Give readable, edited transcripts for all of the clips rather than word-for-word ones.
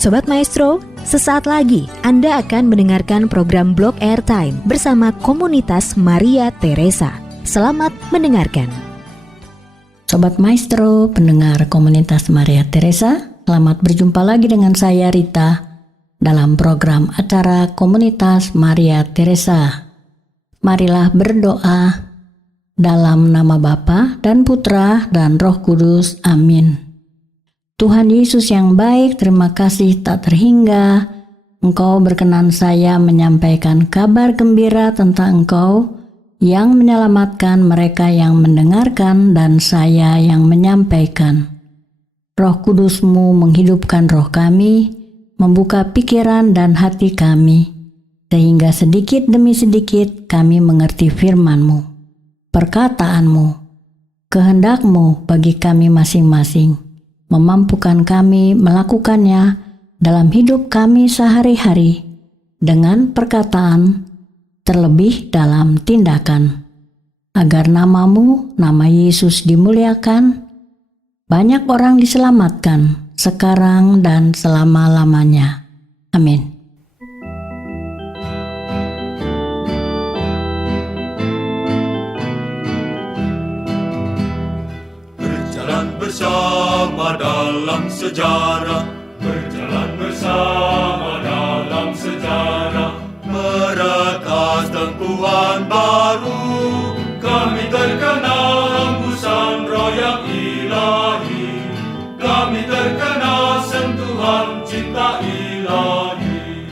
Sobat Maestro, sesaat lagi Anda akan mendengarkan program Blog Airtime bersama komunitas Maria Teresa. Selamat mendengarkan. Sobat Maestro, pendengar komunitas Maria Teresa, selamat berjumpa lagi dengan saya Rita dalam program acara komunitas Maria Teresa. Marilah berdoa dalam nama Bapa dan Putra dan Roh Kudus. Amin. Tuhan Yesus yang baik, terima kasih tak terhingga Engkau berkenan saya menyampaikan kabar gembira tentang Engkau yang menyelamatkan mereka yang mendengarkan dan saya yang menyampaikan. Roh Kudus-Mu menghidupkan roh kami, membuka pikiran dan hati kami, sehingga sedikit demi sedikit kami mengerti firman-Mu, perkataan-Mu, kehendak-Mu bagi kami masing-masing, memampukan kami melakukannya dalam hidup kami sehari-hari dengan perkataan, terlebih dalam tindakan, agar nama-Mu, nama Yesus dimuliakan, banyak orang diselamatkan sekarang dan selama-lamanya. Amin. Bersama dalam sejarah, berjalan bersama dalam sejarah, meretas tempuhan baru, kami terkena hembusan roh yang ilahi, kami terkena sentuhan cinta ilahi.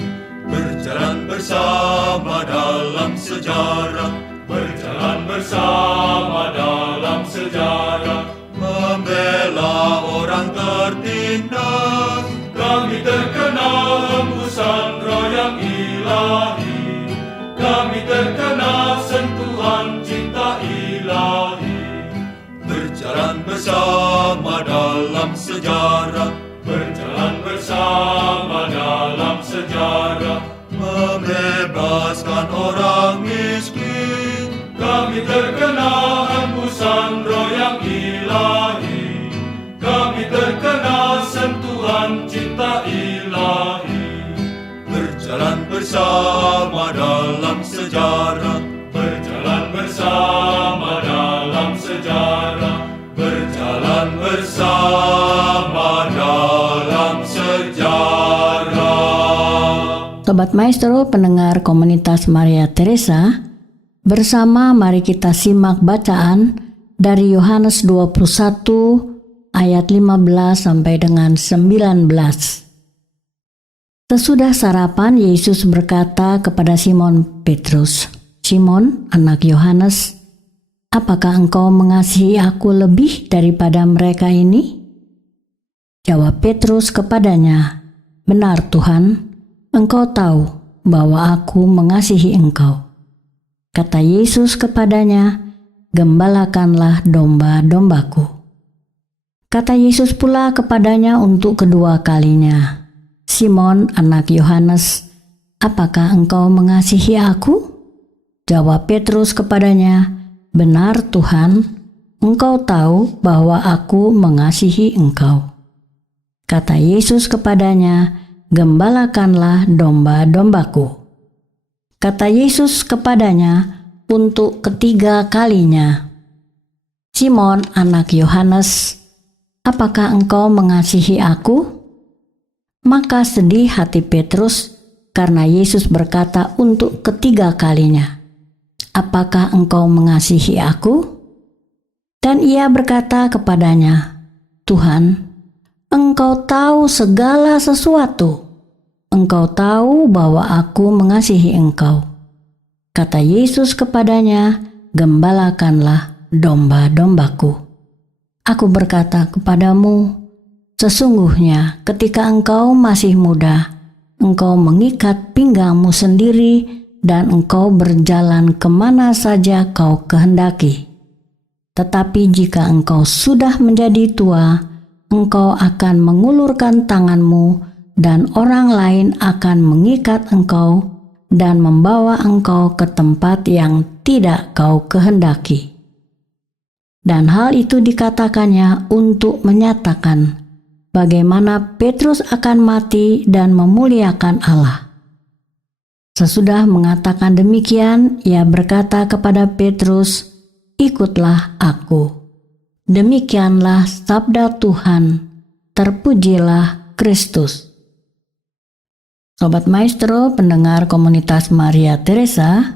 Berjalan bersama dalam sejarah, berjalan bersama dalam sejarah, membela orang tertindas, kami terkena hembusan roh yang ilahi, kami terkena sentuhan cinta ilahi. Berjalan bersama dalam sejarah, berjalan bersama dalam sejarah, membebaskan orang miskin, kami terkena hembusan roh yang ilahi, kami terkena sentuhan cinta ilahi. Berjalan bersama dalam sejarah, berjalan bersama dalam sejarah, berjalan bersama dalam sejarah. Sobat Maestro, pendengar komunitas Maria Teresa, bersama mari kita simak bacaan dari Yohanes 21 ayat 15 sampai dengan 19. Sesudah sarapan, Yesus berkata kepada Simon Petrus, "Simon, anak Yohanes, apakah engkau mengasihi aku lebih daripada mereka ini?" Jawab Petrus kepadanya, "Benar Tuhan, engkau tahu bahwa aku mengasihi engkau." Kata Yesus kepadanya, "Gembalakanlah domba-dombaku." Kata Yesus pula kepadanya untuk kedua kalinya, "Simon, anak Yohanes, apakah engkau mengasihi aku?" Jawab Petrus kepadanya, "Benar Tuhan, engkau tahu bahwa aku mengasihi engkau." Kata Yesus kepadanya, "Gembalakanlah domba-dombaku." Kata Yesus kepadanya untuk ketiga kalinya, "Simon, anak Yohanes, apakah engkau mengasihi aku?" Maka sedih hati Petrus karena Yesus berkata untuk ketiga kalinya, "Apakah engkau mengasihi aku?" Dan ia berkata kepadanya, "Tuhan, engkau tahu segala sesuatu. Engkau tahu bahwa aku mengasihi engkau." Kata Yesus kepadanya, "Gembalakanlah domba-dombaku. Aku berkata kepadamu, sesungguhnya ketika engkau masih muda, engkau mengikat pinggangmu sendiri dan engkau berjalan kemana saja kau kehendaki. Tetapi jika engkau sudah menjadi tua, engkau akan mengulurkan tanganmu dan orang lain akan mengikat engkau dan membawa engkau ke tempat yang tidak kau kehendaki." Dan hal itu dikatakannya untuk menyatakan bagaimana Petrus akan mati dan memuliakan Allah. Sesudah mengatakan demikian, ia berkata kepada Petrus, "Ikutlah aku." Demikianlah sabda Tuhan, terpujilah Kristus. Sobat Maestro, pendengar komunitas Maria Teresa,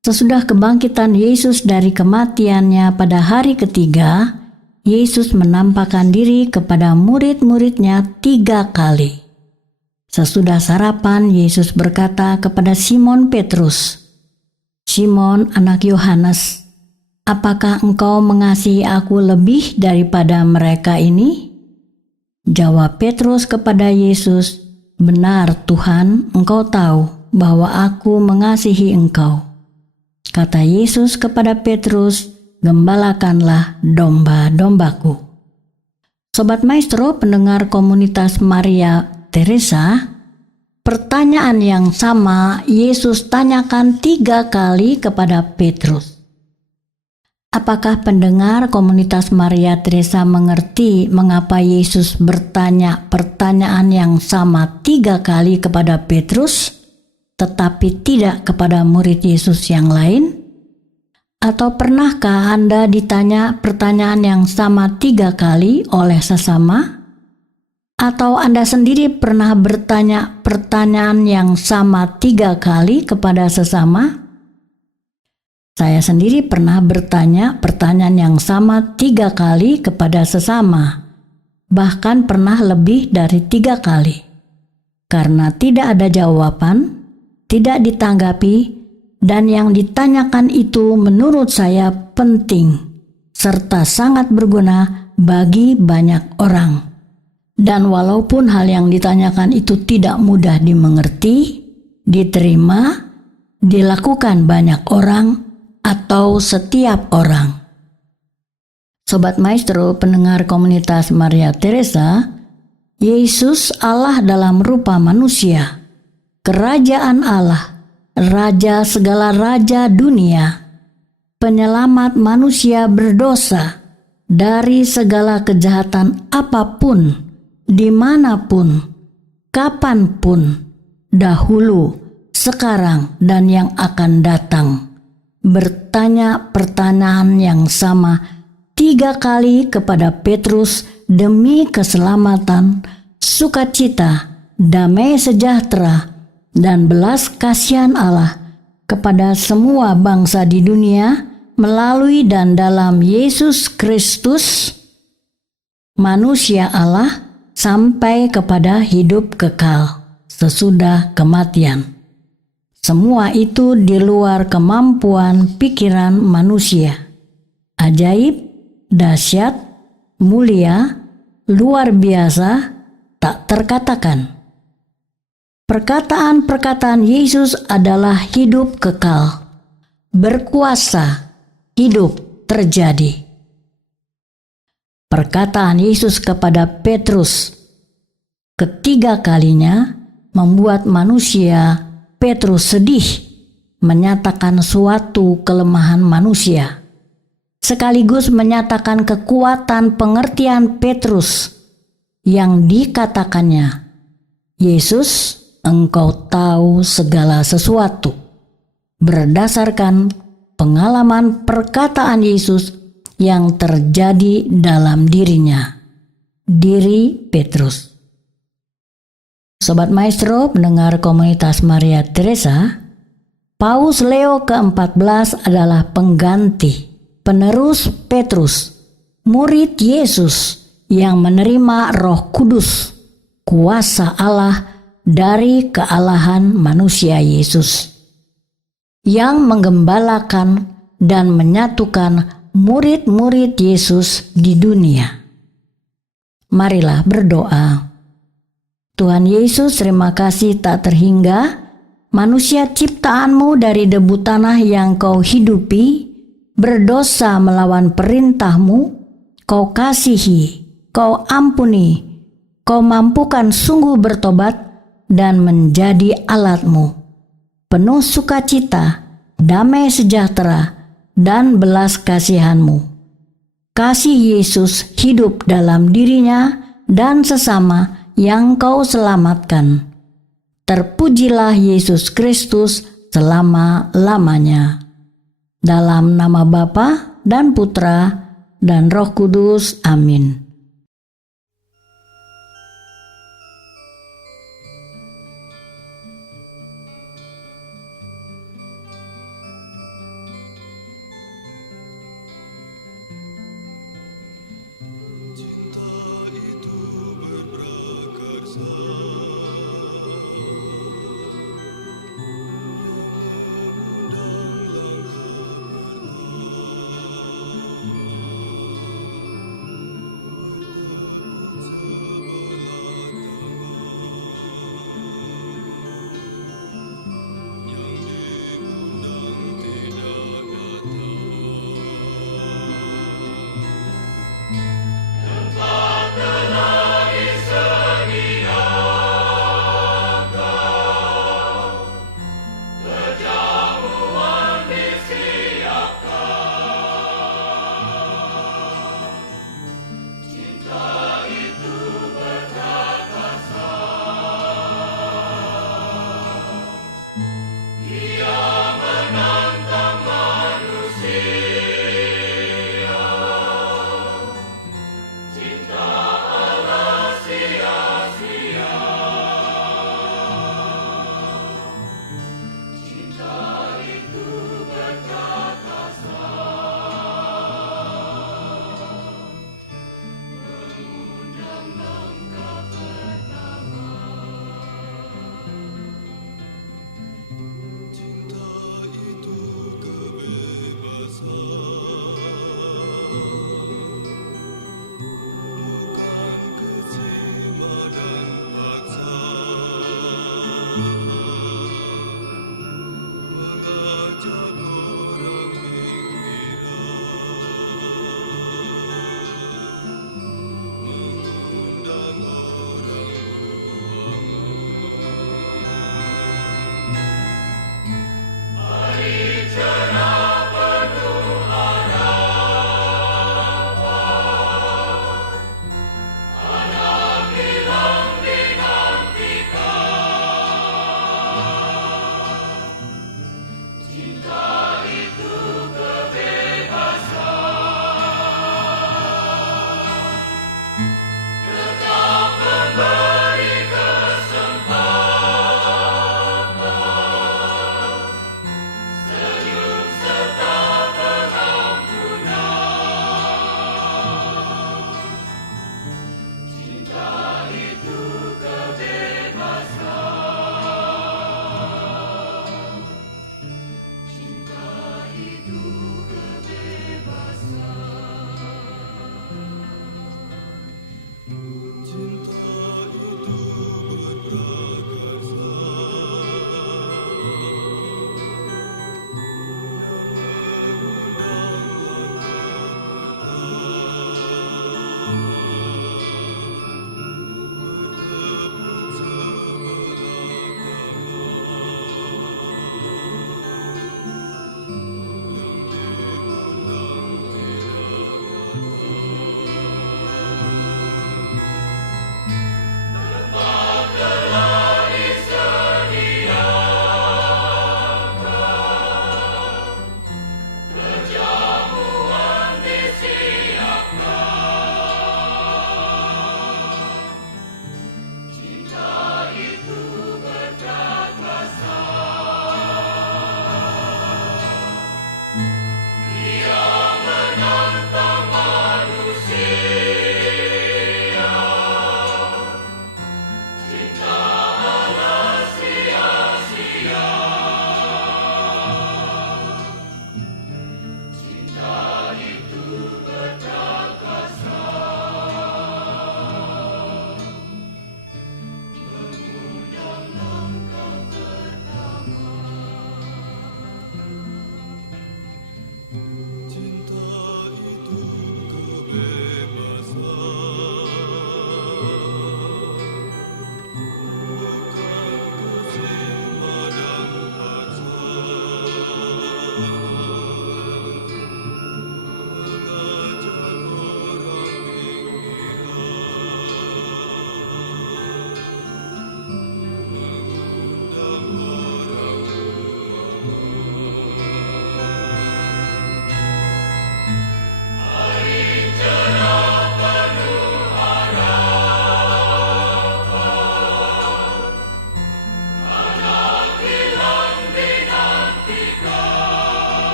sesudah kebangkitan Yesus dari kematiannya pada hari ketiga, Yesus menampakkan diri kepada murid-muridnya 3 kali. Sesudah sarapan, Yesus berkata kepada Simon Petrus, "Simon, anak Yohanes, apakah engkau mengasihi aku lebih daripada mereka ini?" Jawab Petrus kepada Yesus, "Benar Tuhan, engkau tahu bahwa aku mengasihi engkau." Kata Yesus kepada Petrus, "Gembalakanlah domba-dombaku." Sobat Maestro, pendengar komunitas Maria Teresa, pertanyaan yang sama Yesus tanyakan 3 kali kepada Petrus. Apakah pendengar komunitas Maria Teresa mengerti mengapa Yesus bertanya pertanyaan yang sama 3 kali kepada Petrus, tetapi tidak kepada murid Yesus yang lain? Atau pernahkah Anda ditanya pertanyaan yang sama 3 kali oleh sesama? Atau Anda sendiri pernah bertanya pertanyaan yang sama 3 kali kepada sesama? Saya sendiri pernah bertanya pertanyaan yang sama 3 kali kepada sesama, bahkan pernah lebih dari 3 kali. Karena tidak ada jawaban, tidak ditanggapi, dan yang ditanyakan itu menurut saya penting, serta sangat berguna bagi banyak orang. Dan walaupun hal yang ditanyakan itu tidak mudah dimengerti, diterima, dilakukan banyak orang, atau setiap orang. Sobat Maestro, pendengar komunitas Maria Teresa, Yesus Allah dalam rupa manusia, kerajaan Allah, raja segala raja dunia, penyelamat manusia berdosa dari segala kejahatan apapun, dimanapun, kapanpun, dahulu, sekarang, dan yang akan datang. Bertanya pertanyaan yang sama 3 kali kepada Petrus demi keselamatan, sukacita, damai sejahtera, dan belas kasihan Allah kepada semua bangsa di dunia melalui dan dalam Yesus Kristus, manusia Allah, sampai kepada hidup kekal sesudah kematian. Semua itu di luar kemampuan pikiran manusia. Ajaib, dahsyat, mulia, luar biasa, tak terkatakan. Perkataan-perkataan Yesus adalah hidup kekal, berkuasa, hidup terjadi. Perkataan Yesus kepada Petrus ketiga kalinya membuat manusia Petrus sedih, menyatakan suatu kelemahan manusia, sekaligus menyatakan kekuatan pengertian Petrus yang dikatakannya, "Yesus, engkau tahu segala sesuatu," berdasarkan pengalaman perkataan Yesus yang terjadi dalam dirinya, diri Petrus. Sobat Maestro, pendengar komunitas Maria Teresa, Paus Leo ke-14 adalah pengganti, penerus Petrus, murid Yesus yang menerima Roh Kudus, kuasa Allah dari kealahan manusia Yesus, yang menggembalakan dan menyatukan murid-murid Yesus di dunia. Marilah berdoa. Tuhan Yesus, terima kasih tak terhingga manusia ciptaan-Mu dari debu tanah yang Kau hidupi, berdosa melawan perintah-Mu, Kau kasihi, Kau ampuni, Kau mampukan sungguh bertobat dan menjadi alat-Mu, penuh sukacita, damai sejahtera, dan belas kasihan-Mu. Kasih Yesus hidup dalam dirinya dan sesama yang Kau selamatkan. Terpujilah Yesus Kristus selama-lamanya. Dalam nama Bapa dan Putra dan Roh Kudus. Amin.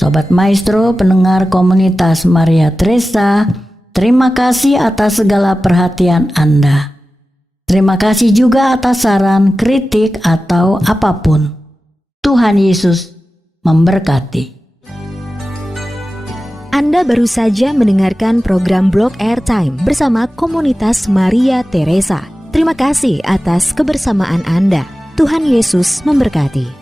Sobat Maestro, pendengar komunitas Maria Teresa, terima kasih atas segala perhatian Anda. Terima kasih juga atas saran, kritik, atau apapun. Tuhan Yesus memberkati. Anda baru saja mendengarkan program Blog Airtime bersama komunitas Maria Teresa. Terima kasih atas kebersamaan Anda. Tuhan Yesus memberkati.